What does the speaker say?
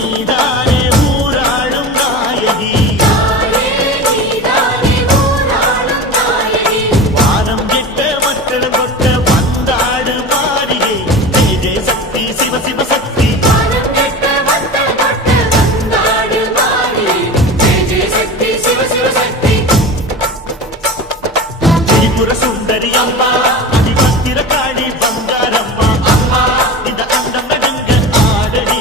நீதானே ஊராளும் நாயகி வானம் கெட்ட மக்கள் கொட்ட வந்தாடு மாறியே ஜெய ஜெய சக்தி சிவ சிவ சக்தி திரிபுர சுந்தரி அம்மா அதிபத்திர காளி பங்காரம்மா அம்மா இந்த அண்டம் நடுங்க ஆடடி